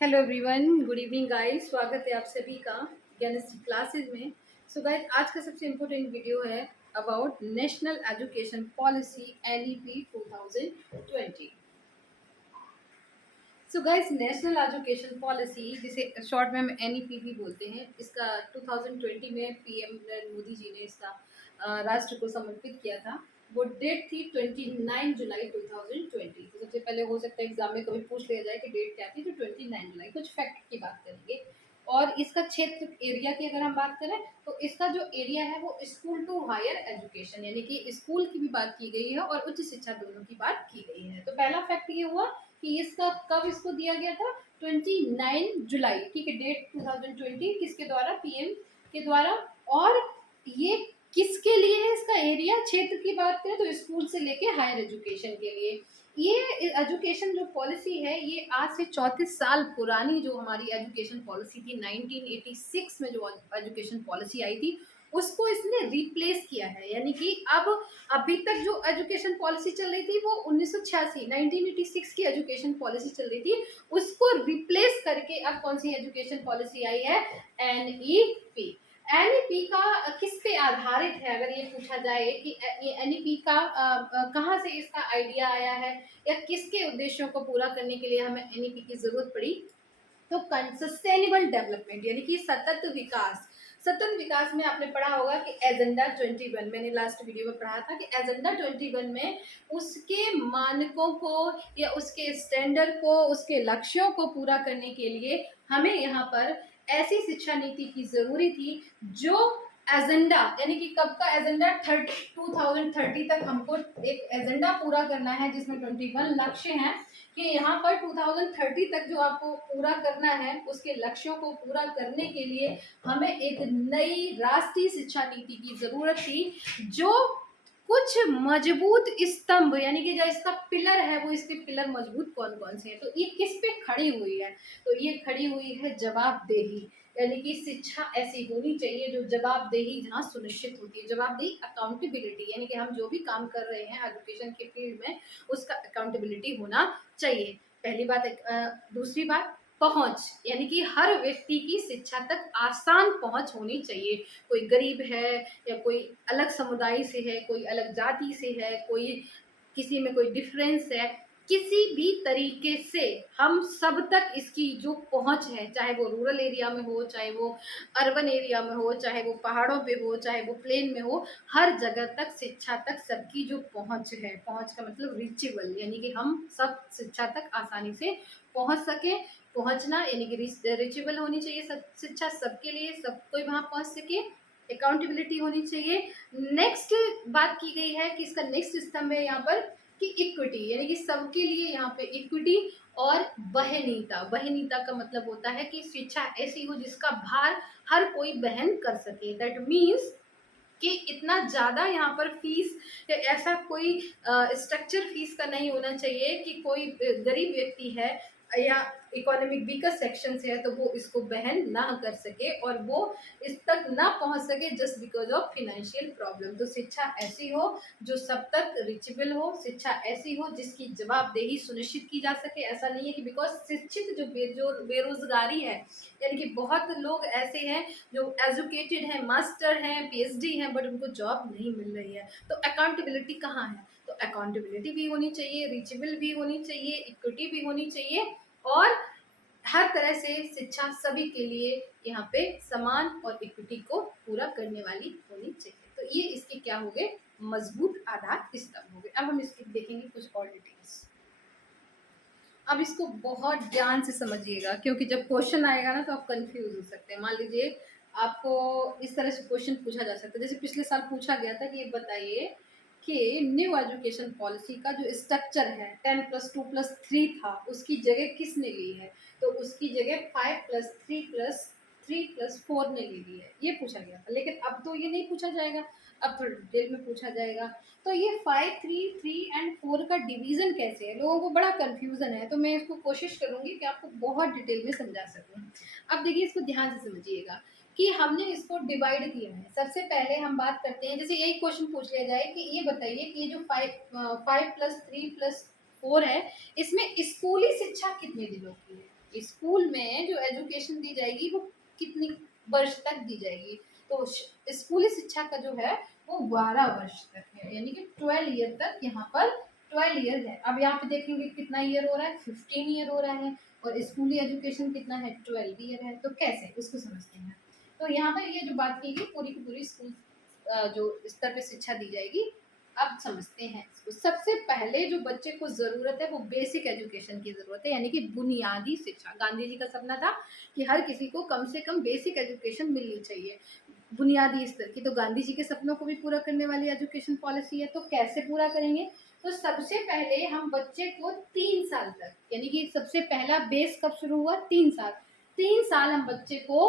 Hello everyone, good evening guys. स्वागत है आप सभी का ज्ञानश्री क्लासेज में। सो गाइस, आज का सबसे इम्पोर्टेंट वीडियो है about national education policy NEP 2020। So guys, national education policy, जिसे शॉर्ट में हम NEP भी बोलते हैं, इसका 2020 में पीएम नरेंद्र मोदी जी ने इसका राष्ट्र को समर्पित किया था। वो डेट थी 29 जुलाई 2020। तो सबसे पहले हो सकता है एग्जाम में कभी पूछ लिया जाए कि डेट क्या थी, तो 29 जुलाई। कुछ फैक्ट की बात करेंगे। और इसका क्षेत्र एरिया की अगर हम बात करें तो इसका जो एरिया है वो स्कूल टू हायर एजुकेशन, यानी कि स्कूल की भी बात की गई है और उच्च शिक्षा दोनों की बात की गई है। तो पहला फैक्ट ये हुआ कि इसका कब इसको दिया गया था, 29 जुलाई। ठीक है, डेट 2020 किसके द्वारा, पीएम के द्वारा। और ये किसके लिए है, इसका एरिया क्षेत्र की बात करें तो स्कूल से लेके हायर एजुकेशन के लिए। ये एजुकेशन जो पॉलिसी है ये आज से 34 साल पुरानी जो हमारी एजुकेशन पॉलिसी थी, 1986 में जो एजुकेशन पॉलिसी आई थी, उसको इसने रिप्लेस किया है। यानी कि अब अभी तक जो एजुकेशन पॉलिसी चल रही थी वो 1986 1986 की एजुकेशन पॉलिसी चल रही थी, उसको रिप्लेस करके अब कौन सी एजुकेशन पॉलिसी आई है, NEP। NEP का किस पे आधारित है, अगर ये पूछा जाए कि ये NEP का कहाँ से इसका आइडिया आया है या किसके उद्देश्यों को पूरा करने के लिए हमें NEP की जरूरत पड़ी, तो सस्टेनेबल डेवलपमेंट यानी कि सतत विकास। सतत विकास में आपने पढ़ा होगा कि एजेंडा 21, मैंने लास्ट वीडियो में पढ़ा था कि एजेंडा 21 में उसके मानकों को या उसके स्टैंडर्ड को, उसके लक्ष्यों को पूरा करने के लिए हमें यहाँ पर ऐसी शिक्षा नीति की जरूरी थी जो एजेंडा, यानी कि कब का एजेंडा, 2030 तक हमको एक एजेंडा पूरा करना है जिसमें 21 लक्ष्य हैं कि यहाँ पर 2030 तक जो आपको पूरा करना है, उसके लक्ष्यों को पूरा करने के लिए हमें एक नई राष्ट्रीय शिक्षा नीति की जरूरत थी जो कुछ मजबूत स्तंभ, यानी कि जो इसका पिलर है वो इसके पिलर मजबूत कौन कौन से हैं। तो ये किस पे खड़ी हुई है, तो ये खड़ी हुई है जवाबदेही, यानी कि शिक्षा ऐसी होनी चाहिए जो जवाबदेही जहाँ सुनिश्चित होती है। जवाबदेही, अकाउंटेबिलिटी, यानी कि हम जो भी काम कर रहे हैं एजुकेशन के फील्ड में उसका अकाउंटेबिलिटी होना चाहिए, पहली बात। दूसरी बात, पहुंच, यानी कि हर व्यक्ति की शिक्षा तक आसान पहुंच होनी चाहिए। कोई गरीब है या कोई अलग समुदाय से है, कोई अलग जाति से है, कोई किसी में कोई डिफरेंस है, किसी भी तरीके से हम सब तक इसकी जो पहुंच है, चाहे वो रूरल एरिया में हो, चाहे वो अर्बन एरिया में हो, चाहे वो पहाड़ों पे हो, चाहे वो प्लेन में हो, हर जगह तक शिक्षा तक सबकी जो पहुंच है, पहुंच का मतलब रीचेबल, यानी कि हम सब शिक्षा तक आसानी से पहुंच सके। पहुंचना यानी कि रीचेबल होनी चाहिए सब शिक्षा सबके लिए, सब कोई वहां पहुंच सके। अकाउंटेबिलिटी होनी चाहिए। नेक्स्ट बात की गई है कि इसका नेक्स्ट स्तंभ है यहाँ पर कि इक्विटी, यानी कि सबके लिए यहाँ पे इक्विटी। और वहनीयता, वहनीयता का मतलब होता है कि शिक्षा ऐसी हो जिसका भार हर कोई वहन कर सके। दैट मीन्स कि इतना ज़्यादा यहाँ पर फीस या ऐसा कोई स्ट्रक्चर फीस का नहीं होना चाहिए कि कोई गरीब व्यक्ति है या इकोनॉमिक वीकर सेक्शन से है तो वो इसको वहन ना कर सके और वो इस तक ना पहुंच सके just because of financial problem. तो शिक्षा ऐसी हो जो सब तक रिचेबल हो, शिक्षा ऐसी हो जिसकी जवाबदेही सुनिश्चित की जा सके। ऐसा नहीं है कि बिकॉज शिक्षित जो बेरोजगारी है, यानी कि बहुत लोग ऐसे हैं जो एजुकेटेड हैं, मास्टर हैं, PhD हैं, बट उनको जॉब नहीं मिल रही है। तो अकाउंटेबिलिटी कहाँ है, तो अकाउंटेबिलिटी भी होनी चाहिए, रीचेबल भी होनी चाहिए, इक्विटी भी होनी चाहिए और हर तरह से शिक्षा सभी के लिए यहाँ पे समान और इक्विटी को पूरा करने वाली होनी चाहिए। तो ये इसके क्या हो गए, मजबूत आधार स्तंभ हो गए। अब हम इसकी देखेंगे कुछ और डिटेल्स। अब इसको बहुत ध्यान से समझिएगा क्योंकि जब क्वेश्चन आएगा ना तो आप कंफ्यूज हो सकते हैं। मान लीजिए आपको इस तरह से क्वेश्चन पूछा जा सकता है, जैसे पिछले साल पूछा गया था कि ये बताइए कि न्यू एजुकेशन पॉलिसी का जो स्ट्रक्चर है 10+2+3 था, उसकी जगह किसने ली है, तो उसकी जगह 5+3+3+4 ने ले ली है, ये पूछा गया था। लेकिन अब तो ये नहीं पूछा जाएगा, अब थोड़ा डिटेल में पूछा जाएगा। तो ये 5, 3, 3 एंड 4 का डिवीजन कैसे है, लोगों को बड़ा कंफ्यूजन है, तो मैं इसको कोशिश करूंगी कि आपको बहुत डिटेल में समझा सकूं। अब देखिए, इसको ध्यान से समझिएगा कि हमने इसको डिवाइड किया है। सबसे पहले हम बात करते हैं, जैसे यही क्वेश्चन पूछ लिया जाए कि ये बताइए कि ये जो 5+3+4 4 है, इसमें स्कूली शिक्षा कितने दिनों की है, स्कूल में जो एजुकेशन दी जाएगी वो कितनी वर्ष तक दी जाएगी। तो स्कूली शिक्षा का जो है वो 12 वर्ष तक है, यानी कि 12 ईयर तक यहाँ पर 12 ईयर है। अब यहाँ पे देखेंगे कितना ईयर हो रहा है, 15 ईयर हो रहा है, और स्कूली एजुकेशन कितना है, 12 ईयर है। तो कैसे, उसको समझते हैं। तो यहाँ पर ये जो बात की गई पूरी की पूरी स्कूल जो स्तर पे शिक्षा दी जाएगी, अब समझते हैं इसको। सबसे पहले जो बच्चे को जरूरत है वो बेसिक एजुकेशन की जरूरत है, यानी कि बुनियादी शिक्षा। गांधी जी का सपना था कि हर किसी को कम से कम बेसिक एजुकेशन मिलनी चाहिए, बुनियादी स्तर की। तो गांधी जी के सपनों को भी पूरा करने वाली एजुकेशन पॉलिसी है। तो कैसे पूरा करेंगे, तो सबसे पहले हम बच्चे को 3 साल तक, यानी कि सबसे पहला बेस कब शुरू हुआ, 3 साल, 3 साल हम बच्चे को,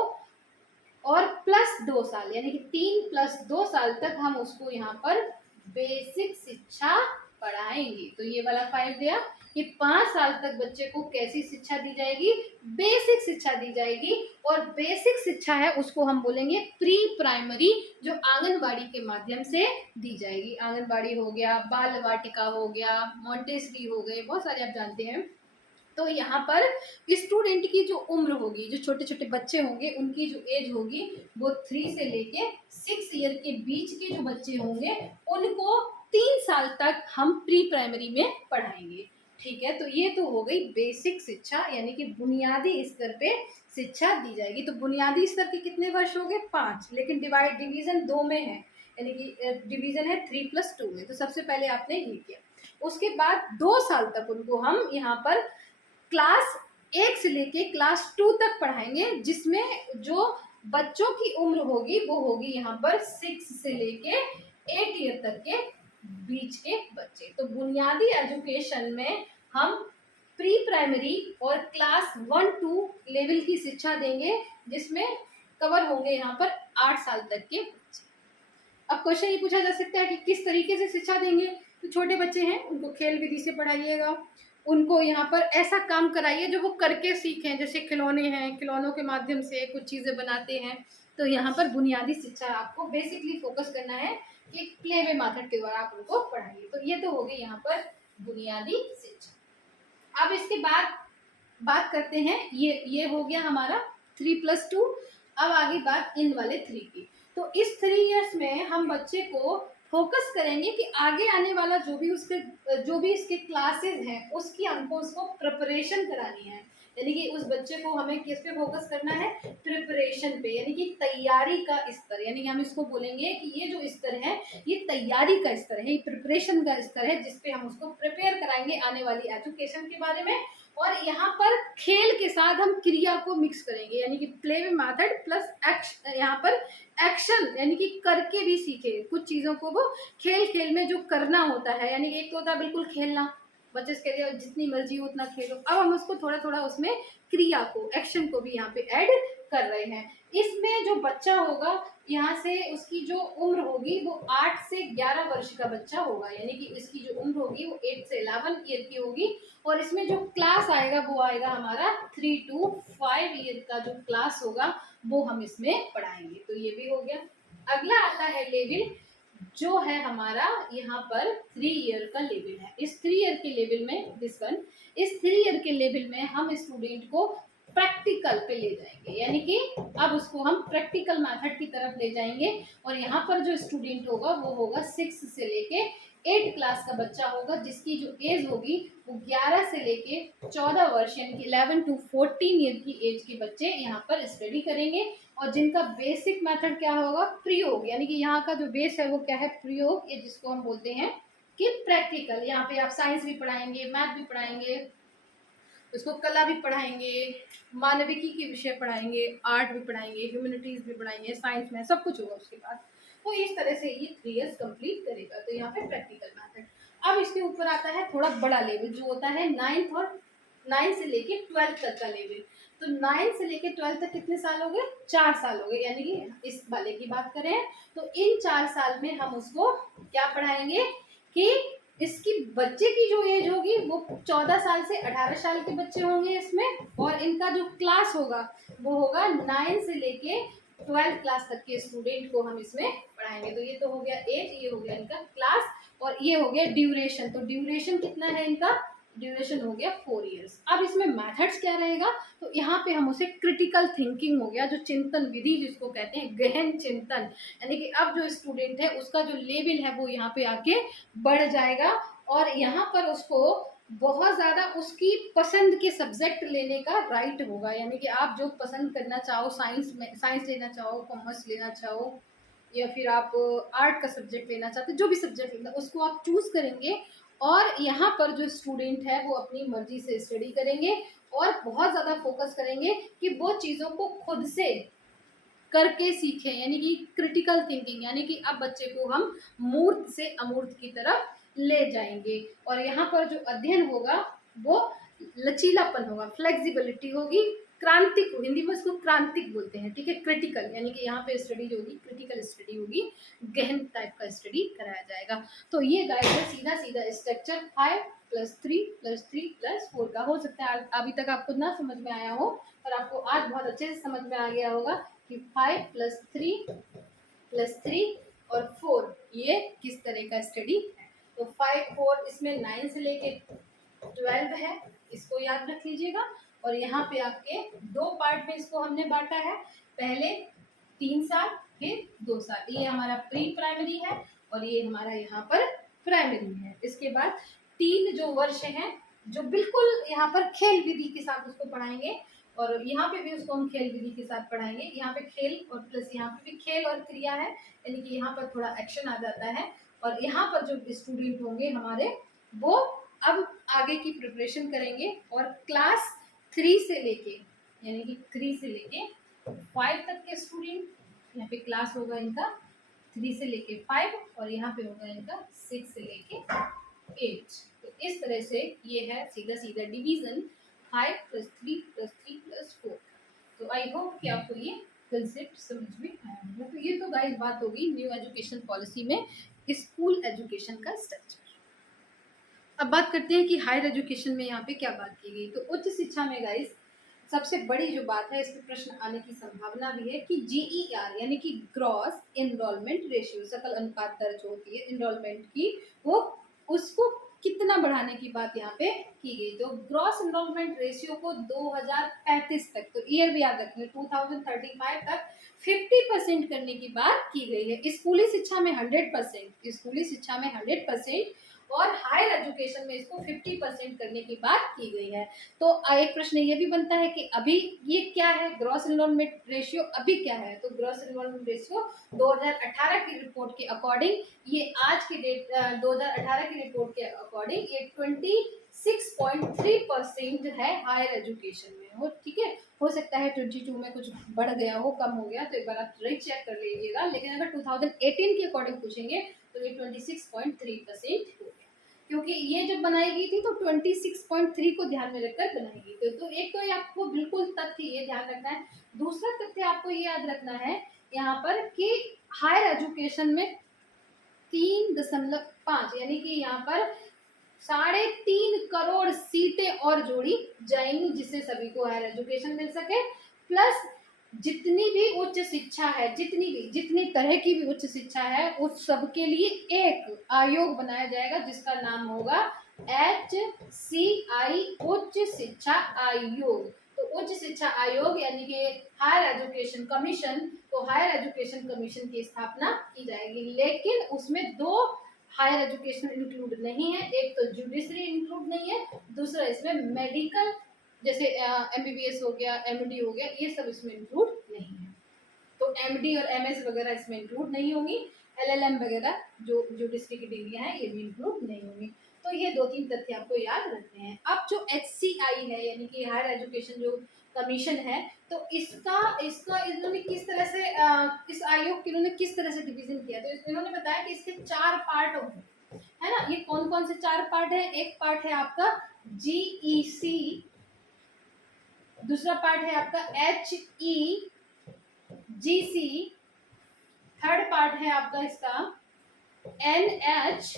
और प्लस 2 साल, यानी कि 3 + 2 साल तक हम उसको यहाँ पर बेसिक शिक्षा पढ़ाएंगे। तो ये वाला 5 गया कि 5 साल तक बच्चे को कैसी शिक्षा दी जाएगी, बेसिक शिक्षा दी जाएगी। और बेसिक शिक्षा है उसको हम बोलेंगे प्री प्राइमरी, जो आंगनबाड़ी के माध्यम से दी जाएगी। आंगनबाड़ी हो गया, बाल वाटिका हो गया, मॉन्टेसरी हो गए, बहुत सारे आप जानते हैं। तो यहाँ पर स्टूडेंट की जो उम्र होगी, जो छोटे छोटे बच्चे होंगे उनकी जो एज होगी वो 3 से लेके 6 ईयर के बीच के जो बच्चे होंगे उनको 3 साल तक हम प्री प्राइमरी में पढ़ाएंगे। ठीक है, तो ये तो हो गई बेसिक शिक्षा, यानी कि बुनियादी स्तर पे शिक्षा दी जाएगी। तो बुनियादी स्तर के कितने वर्ष हो गए, 5, लेकिन डिवीजन 2 में है, यानी कि डिवीजन है 3+2 में। तो सबसे पहले आपने ये किया, उसके बाद 2 साल तक उनको हम यहाँ पर क्लास 1 से लेके क्लास 2 तक पढ़ाएंगे, जिसमें जो बच्चों की उम्र होगी वो होगी यहाँ पर 6 से लेके 8 ईयर तक के बीच के बच्चे। तो बुनियादी एजुकेशन में हम प्री प्राइमरी और क्लास 1-2 लेवल की शिक्षा देंगे, जिसमें कवर होंगे यहाँ पर 8 साल तक के बच्चे। अब क्वेश्चन ये पूछा जा सकता है कि किस तरीके से शिक्षा देंगे। तो छोटे बच्चे हैं उनको खेल विधि से पढ़ाइएगा, उनको यहाँ पर ऐसा काम कराइए जो वो करके सीखें, जैसे खिलौने हैं, खिलौनों के माध्यम से कुछ चीज़ें बनाते हैं। तो यहाँ पर बुनियादी शिक्षा आपको बेसिकली फोकस करना है कि प्ले वे मेथड के द्वारा आप उनको पढ़ाइए। तो ये तो हो गई यहाँ पर बुनियादी शिक्षा। अब इसके बाद बात करते हैं, ये हो गया हमारा 3+2। अब आगे बात इन वाले 3 की। तो इस 3 इयर्स में हम बच्चे को फोकस करेंगे कि आगे आने वाला जो भी इसके क्लासेस हैं उसकी हमको उसको प्रिपरेशन करानी है, यानी कि उस बच्चे को हमें किस पे फोकस करना है, प्रिपरेशन पे, यानी कि तैयारी का स्तर। यानी कि हम इसको बोलेंगे कि ये जो स्तर है ये तैयारी का स्तर है, ये प्रिपरेशन का स्तर है, जिसपे हम उसको प्रिपेयर कराएंगे आने वाली एजुकेशन के बारे में। और यहाँ पर खेल के साथ हम क्रिया को मिक्स करेंगे, यानी कि प्ले मेथड प्लस यहाँ पर एक्शन, यानी कि करके भी सीखे कुछ चीज़ों को, वो खेल खेल में जो करना होता है। यानी एक तो होता है बिल्कुल खेलना, बच्चे के लिए जितनी मर्जी हो उतना खेलो। अब हम उसको थोड़ा थोड़ा उसमें क्रिया को, एक्शन को भी यहाँ पे ऐड कर रहे हैं। इसमें जो बच्चा होगा यहाँ से उसकी जो उम्र होगी वो 8 से 11 वर्ष का बच्चा होगा, यानी कि इसकी जो उम्र होगी वो 8 से 11 ईयर की होगी। और इसमें जो क्लास आएगा वो आएगा हमारा 3 to 5 ईयर का जो क्लास होगा वो हम इसमें पढ़ाएंगे। तो ये भी हो गया। अगला आता है लेवल, जो है हमारा यहाँ पर 3 ईयर का लेवल है। इस 3 ईयर के लेवल में इस 3 ईयर के लेवल में हम स्टूडेंट को प्रैक्टिकल पे ले जाएंगे, यानी कि अब उसको हम प्रैक्टिकल मेथड की तरफ ले जाएंगे। और यहाँ पर जो स्टूडेंट होगा वो होगा 6 से लेके 8 क्लास का बच्चा होगा, जिसकी जो एज होगी वो 11 से लेके 14 वर्ष, यानी कि 11 to 14 ईयर की एज के बच्चे यहाँ पर स्टडी करेंगे। और जिनका बेसिक मेथड क्या होगा, प्रयोग, यानी कि यहाँ का जो बेस है वो क्या है, प्रयोग, ये जिसको हम बोलते हैं कि प्रैक्टिकल। यहाँ पे आप साइंस भी पढ़ाएंगे, मैथ भी पढ़ाएंगे, उसको कला भी पढ़ाएंगे, मानविकी के विषय पढ़ाएंगे, आर्ट भी पढ़ाएंगे, ह्यूमैनिटीज भी पढ़ाएंगे, साइंस में सब कुछ होगा उसके बाद। तो इस तरह से ये 3 इयर्स कंप्लीट करेगा। तो यहाँ पे प्रैक्टिकल मेथड। अब इसके ऊपर आता है थोड़ा बड़ा लेवल, जो होता है 9 से लेके 12 तक का लेवल। तो 9 से लेके 12 तक कितने साल हो गए, 4 साल हो गए। यानी कि इस वाले की बात करें तो इन 4 साल में हम उसको क्या पढ़ाएंगे कि इसकी बच्चे की जो एज होगी वो 14 साल से 18 साल के बच्चे होंगे इसमें। और इनका जो क्लास होगा वो होगा 9 से लेके 12 क्लास तक के स्टूडेंट को हम इसमें पढ़ाएंगे। तो ये तो हो गया एज, ये हो गया इनका क्लास, और ये हो गया ड्यूरेशन। तो ड्यूरेशन कितना है इनका, ड्यूरेशन हो गया 4 इयर्स। अब इसमें मेथड्स क्या रहेगा, तो यहाँ पे हम उसे क्रिटिकल थिंकिंग हो गया, जो चिंतन विधि जिसको कहते हैं, गहन चिंतन, यानी कि अब जो स्टूडेंट है उसका जो लेवल है वो यहाँ पे आके बढ़ जाएगा और यहाँ पर उसको बहुत ज़्यादा उसकी पसंद के सब्जेक्ट लेने का राइट होगा। यानी कि आप जो पसंद करना चाहो, साइंस में साइंस लेना चाहो, कॉमर्स लेना चाहो, या फिर आप आर्ट का सब्जेक्ट लेना चाहते हो, जो भी सब्जेक्ट लेना उसको आप चूज करेंगे और यहाँ पर जो स्टूडेंट है वो अपनी मर्जी से स्टडी करेंगे और बहुत ज़्यादा फोकस करेंगे कि वो चीज़ों को खुद से करके सीखें, यानी कि क्रिटिकल थिंकिंग, यानी कि अब बच्चे को हम मूर्त से अमूर्त की तरफ ले जाएंगे। और यहाँ पर जो अध्ययन होगा वो लचीलापन होगा, फ्लेक्सिबिलिटी होगी, क्रांतिक, हिंदी में इसको क्रांतिक बोलते हैं, ठीक है। क्रिटिकल यानी कि यहाँ पे स्टडी जो होगी क्रिटिकल स्टडी होगी, गहन टाइप का स्टडी कराया जाएगा। तो ये गाइड है सीधा सीधा स्ट्रक्चर 5+3+3+4 का। हो सकता है अभी तक आपको ना समझ में आया हो, पर आपको आज बहुत अच्छे से समझ में आ गया होगा कि 5+3+3 और 4 ये किस तरह का स्टडी है। तो 5 4 इसमें 9 से लेके 12 है, इसको याद रख लीजिएगा। और यहाँ पे आपके 2 पार्ट में इसको हमने बांटा है, पहले 3 साल फिर 2 साल। ये हमारा प्री प्राइमरी है और ये हमारा यहाँ पर प्राइमरी है। इसके बाद 3 जो वर्ष हैं जो बिल्कुल यहाँ पर खेल विधि के साथ उसको पढ़ाएंगे और यहाँ पे भी उसको हम खेल विधि के साथ पढ़ाएंगे। यहाँ पे खेल और प्लस यहाँ पे भी खेल और क्रिया है, यानी कि यहाँ पर थोड़ा एक्शन आ जाता है। और यहाँ पर जो स्टूडेंट होंगे हमारे वो अब आगे की प्रिपरेशन करेंगे और क्लास 3 से लेके, यानी कि 3 से लेके 5 तक के स्टूडेंट, यहाँ पे क्लास होगा इनका 3 से लेके 5 और यहाँ पे होगा इनका 6 से लेके 8। तो इस तरह से ये है सीधा सीधा डिवीजन 5+3+3+4। तो आई होप कि आपको ये कंसेप्ट समझ में आया होगा। तो ये तो गाइस बात होगी न्यू एजुकेशन पॉलिसी में स्कूल एजुकेशन का स्ट्रक्चर। अब बात करते हैं कि हायर एजुकेशन में यहाँ पे क्या बात की गई। तो उच्च शिक्षा में गाइस सबसे बड़ी जो बात है, इस पर प्रश्न आने की संभावना भी है कि GER यानी कि ग्रॉस एनरोलमेंट रेशियो, सकल अनुपात दर जो होती है एनरोलमेंट की, वो उसको कितना बढ़ाने की बात यहाँ पे की गई। तो ग्रॉस एनरोलमेंट रेशियो को 2035 तक, तो ईयर भी याद रखेंगे, 2035 तक 50% करने की बात की गई है। स्कूली शिक्षा में 100%, स्कूली शिक्षा में 100% और हायर एजुकेशन में इसको 50% करने की बात की गई है। तो एक प्रश्न ये भी बनता है कि अभी ये क्या है, ग्रॉस एनरोलमेंट रेशियो अभी क्या है। तो ग्रॉस एनरोलमेंट रेशियो 2018 की रिपोर्ट के अकॉर्डिंग, ये आज की डेट 2018 की रिपोर्ट के अकॉर्डिंग ये 26.3% है हायर एजुकेशन में हो, ठीक है। हो सकता है 22 में कुछ बढ़ गया हो, कम हो गया, तो एक बार आप रीचेक कर लीजिएगा। लेकिन अगर 2018 के अकॉर्डिंग पूछेंगे तो ये 26.3% हो गया, क्योंकि ये जब बनाई गई थी तो 26.3 को ध्यान में रखकर बनाई गई थी। तो एक तो ये आपको बिल्कुल तथ्य ये ध्यान रखना है। दूसरा तथ्य आपको ये याद रखना है यहाँ पर कि हायर एजुकेशन में 3.5 यानी कि यहाँ पर 3.5 करोड़ सीटें और जोड़ी जाएंगी, जिससे सभी को हायर एजुकेशन मिल सके। प्लस जितनी भी उच्च शिक्षा है, जितनी तरह की भी उच्च शिक्षा है, उस सब के लिए एक आयोग बनाया जाएगा जिसका नाम होगा HCI, उच्च शिक्षा आयोग। तो उच्च शिक्षा आयोग यानी कि हायर एजुकेशन कमीशन, तो हायर एजुकेशन कमीशन की स्थापना की जाएगी। लेकिन उसमें 2 हायर एजुकेशन इंक्लूड नहीं है, एक तो जुडिशरी इंक्लूड नहीं है, दूसरा इसमें मेडिकल जैसे MBBS हो गया, MD हो गया, ये सब इसमें इंक्लूड नहीं है। तो MD और MS वगैरह इसमें इंक्लूड नहीं होंगी, LLM वगैरह जो जुडिशरी की डिग्रियां हैं ये भी इंक्लूड नहीं होंगी। तो ये 2-3 तथ्य आपको याद रखने हैं। अब जो HCI है यानी कि हायर एजुकेशन जो कमीशन है, तो इसका इन्होंने किस तरह से इस आयोग के इन्होंने किस तरह से डिवीजन किया। तो इन्होंने बताया कि इसके 4 पार्ट होंगे, है ना। ये कौन कौन से 4 पार्ट है। एक पार्ट है आपका GEC, दूसरा पार्ट है आपका HEGC, थर्ड पार्ट है आपका इसका NHERC,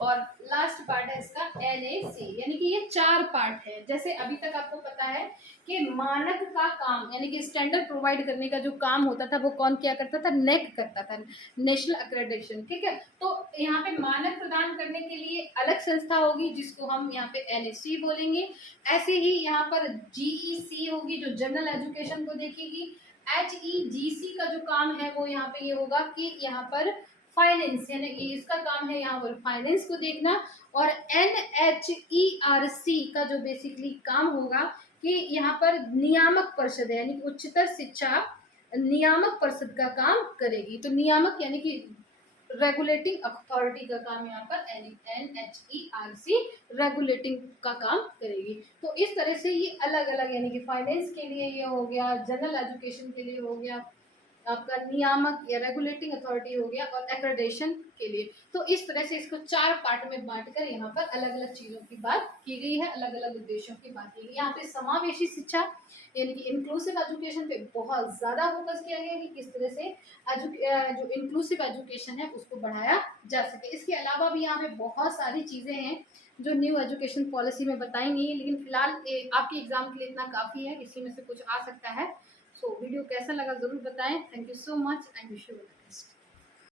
और लास्ट पार्ट है इसका NAC, यानी कि ये 4 पार्ट है। जैसे अभी तक आपको पता है कि मानक का काम यानी कि स्टैंडर्ड प्रोवाइड करने का जो काम होता था वो कौन किया करता था, नेक करता था, नेशनल अक्रेडिटेशन, ठीक है। तो यहाँ पे मानक प्रदान करने के लिए अलग संस्था होगी जिसको हम यहाँ पे NAC बोलेंगे। ऐसे ही यहाँ पर GEC होगी जो जनरल एजुकेशन को देखेगी। HEGC का जो काम है वो यहाँ पे ये होगा कि यहाँ पर फाइनेंस, यानी कि इसका काम है यहाँ पर फाइनेंस को देखना। और NHERC का जो बेसिकली काम होगा कि यहाँ पर नियामक परिषद है, यानी उच्चतर शिक्षा नियामक परिषद का काम करेगी। तो नियामक यानी कि रेगुलेटिंग अथॉरिटी का काम यहाँ पर NHERC रेगुलेटिंग का काम करेगी। तो इस तरह से ये अलग अलग, यानी कि फाइनेंस के लिए ये हो गया, जनरल एजुकेशन के लिए हो गया, आपका नियामक या रेगुलेटिंग अथॉरिटी हो गया, और एक्रेडिटेशन के लिए। तो इस तरह से इसको 4 पार्ट में बांटकर यहाँ पर अलग अलग चीजों की बात की गई है, अलग अलग उद्देश्यों की बात की गई। यहाँ पे समावेशी शिक्षा यानी कि इंक्लूसिव एजुकेशन पे बहुत ज्यादा फोकस किया गया है कि किस तरह से जो इंक्लूसिव एजुकेशन है उसको बढ़ाया जा सके। इसके अलावा भी यहाँ पे बहुत सारी चीजें हैं जो न्यू एजुकेशन पॉलिसी में बताई गई है, लेकिन फिलहाल आपके एग्जाम के लिए इतना काफी है, इसी में से कुछ आ सकता है। सो वीडियो कैसा लगा जरूर बताएं। Thank you so much and wish you